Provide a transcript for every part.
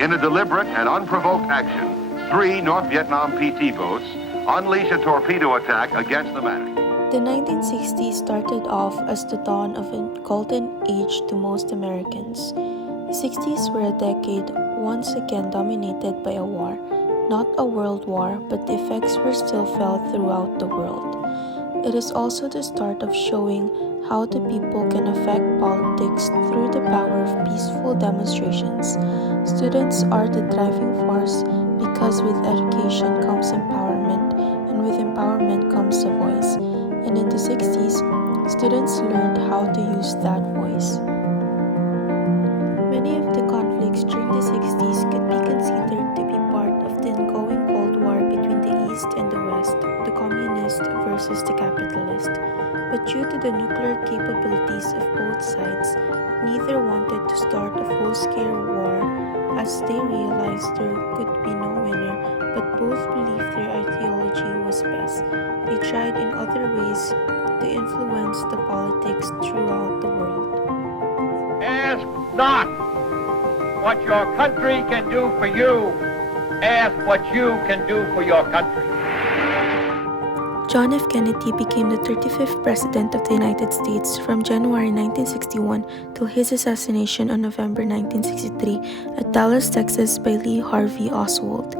In a deliberate and unprovoked action, 3 North Vietnam PT boats unleash a torpedo attack against the Manic. The 1960s started off as the dawn of a golden age to most Americans. The 60s were a decade once again dominated by a war, not a world war, but the effects were still felt throughout the world. It is also the start of showing how the people can affect politics through the power of peaceful demonstrations. Students are the driving force because with education comes empowerment, and with empowerment comes a voice. And in the 60s, students learned how to use that voice. Many of the conflicts during the 60s could be considered to be part of the ongoing Cold War between the East and the West, the communist versus the capitalist. But due to the nuclear capabilities of both sides, neither wanted to start a full-scale war as they realized there could be no winner, but both believed their ideology was best. They tried in other ways to influence the politics throughout the world. Ask not what your country can do for you. Ask what you can do for your country. John F. Kennedy became the 35th President of the United States from January 1961 till his assassination on November 1963 at Dallas, Texas by Lee Harvey Oswald.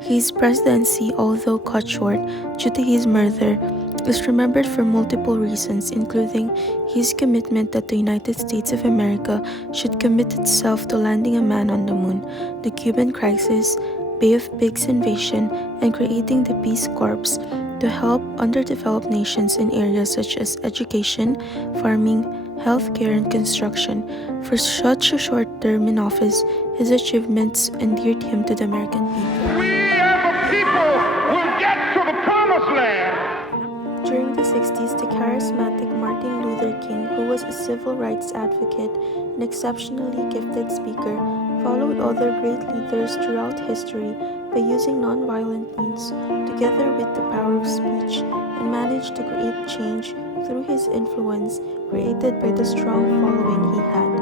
His presidency, although cut short due to his murder, is remembered for multiple reasons, including his commitment that the United States of America should commit itself to landing a man on the moon, the Cuban crisis, Bay of Pigs invasion, and creating the Peace Corps to help underdeveloped nations in areas such as education, farming, healthcare, and construction. For such a short term in office, his achievements endeared him to the American people. We as a people will get to the promised land. During the 60s, the charismatic Martin Luther King, who was a civil rights advocate and exceptionally gifted speaker, followed other great leaders throughout history by using nonviolent means, together with the power of speech, and managed to create change through his influence created by the strong following he had.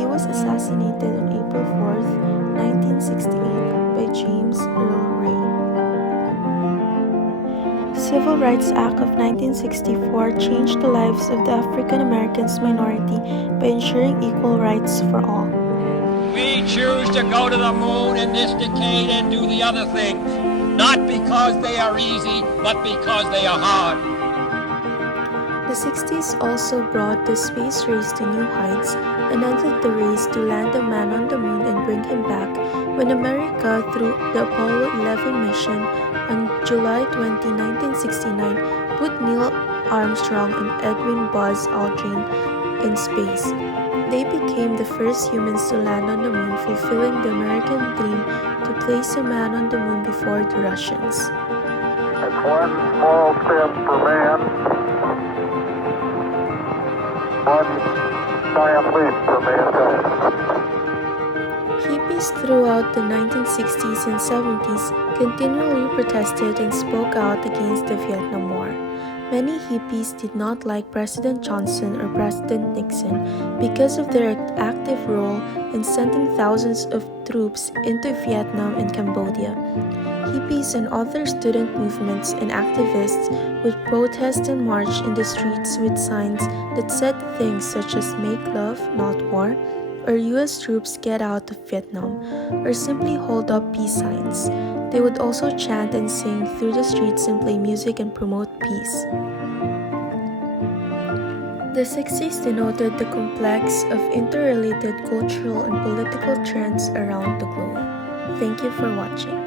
He was assassinated on April 4th, 1968 by James Earl Ray. The Civil Rights Act of 1964 changed the lives of the African Americans minority by ensuring equal rights for all. We choose to go to the moon in this decade and do the other things, not because they are easy, but because they are hard. The 60s also brought the space race to new heights and ended the race to land a man on the moon and bring him back when America, through the Apollo 11 mission on July 20, 1969, put Neil Armstrong and Edwin Buzz Aldrin in space. They became the first humans to land on the moon, fulfilling the American dream to place a man on the moon before the Russians. It's one small step for man, one giant leap for mankind. Hippies throughout the 1960s and 70s continually protested and spoke out against the Vietnam War. Many hippies did not like President Johnson or President Nixon because of their active role in sending thousands of troops into Vietnam and Cambodia. Hippies and other student movements and activists would protest and march in the streets with signs that said things such as "Make love, not war," or "US troops get out of Vietnam," or simply hold up peace signs. They would also chant and sing through the streets and play music and promote peace. The 60s denoted the complex of interrelated cultural and political trends around the globe. Thank you for watching.